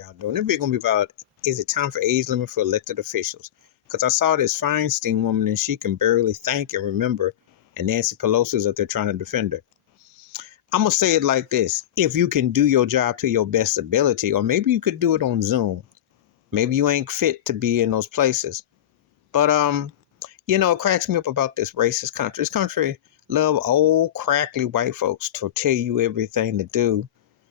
y'all doing. This video gonna be about, is it time for age limit for elected officials? Because I saw this Feinstein woman and she can barely think and remember, and Nancy Pelosi's up there trying to defend her. I'm gonna say it like this: if you can do your job to your best ability, or maybe you could do it on Zoom. Maybe you ain't fit to be in those places. But it cracks me up about this racist country. This country love old crackly white folks to tell you everything to do,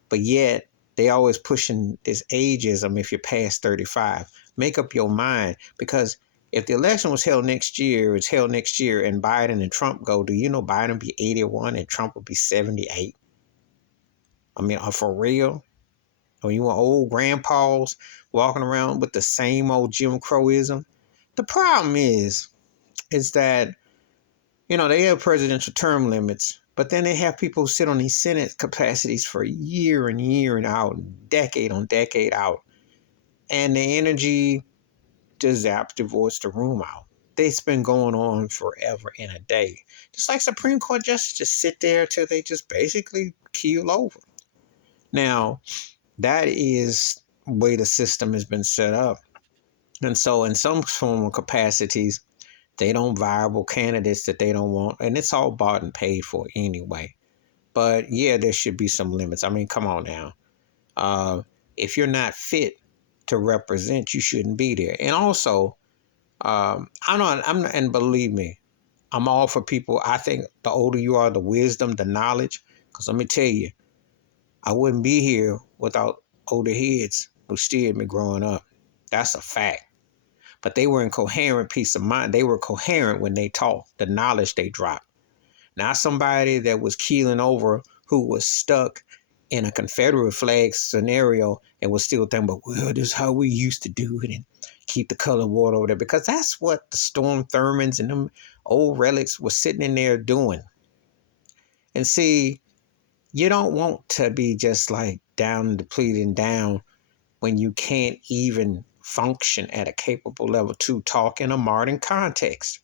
but yet they always pushing this ageism if you're past 35. Make up your mind, because if the election was held next year, it's held next year, and Biden and Trump go, do you know Biden will be 81 and Trump will be 78? I mean, for real? When you want old grandpas walking around with the same old Jim Crowism? The problem is that, they have presidential term limits, but then they have people who sit on these Senate capacities for year and year and out, decade on decade out. And the energy just zaps, divorce the room out. It's been going on forever and a day. Just like Supreme Court justices just sit there till they just basically keel over. Now, that is the way the system has been set up. And so in some form of capacities, they don't viable candidates that they don't want. And it's all bought and paid for anyway. But yeah, there should be some limits. I mean, come on now. If you're not fit to represent, you shouldn't be there. And also, and believe me, I'm all for people. I think the older you are, the wisdom, the knowledge. Because let me tell you, I wouldn't be here without older heads who steered me growing up. That's a fact. But they were in coherent peace of mind. They were coherent when they talked, the knowledge they dropped. Not somebody that was keeling over who was stuck in a Confederate flag scenario and was still thinking about, well, this is how we used to do it and keep the color water over there. Because that's what the Storm Thurmans and them old relics were sitting in there doing. And see, you don't want to be just like down and depleted down when you can't even function at a capable level to talk in a modern context.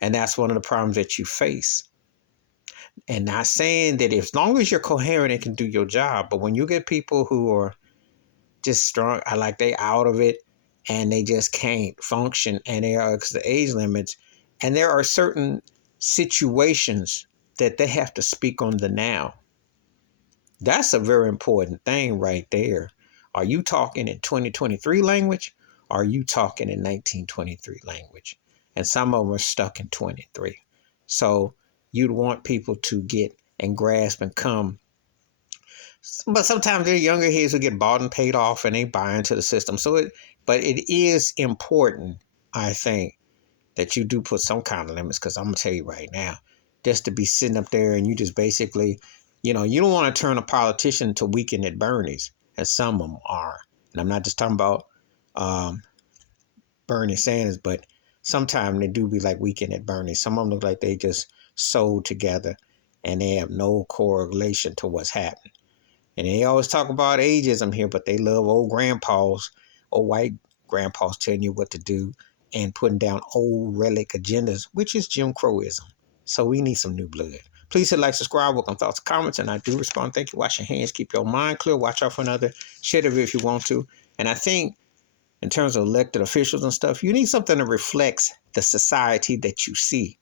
And that's one of the problems that you face. And not saying that as long as you're coherent and can do your job, but when you get people who are just strong, like they out of it and they just can't function, and they are because the age limits, and there are certain situations that they have to speak on the now. That's a very important thing right there. Are you talking in 2023 language? Or are you talking in 1923 language? And some of them are stuck in 23. So you'd want people to get and grasp and come. But sometimes they're younger heads who get bought and paid off and they buy into the system. But it is important, I think, that you do put some kind of limits, because I'm going to tell you right now, just to be sitting up there and you just basically, you don't want to turn a politician to Weekend at Bernie's, as some of them are. And I'm not just talking about Bernie Sanders, but sometimes they do be like Weekend at Bernie's. Some of them look like they just sewed together and they have no correlation to what's happening. And they always talk about ageism here, but they love old grandpas, old white grandpas telling you what to do and putting down old relic agendas, which is Jim Crowism. So we need some new blood. Please hit like, subscribe, welcome thoughts, comments, and I do respond. Thank you. Wash your hands. Keep your mind clear. Watch out for another. Share the video if you want to. And I think in terms of elected officials and stuff, you need something that reflects the society that you see.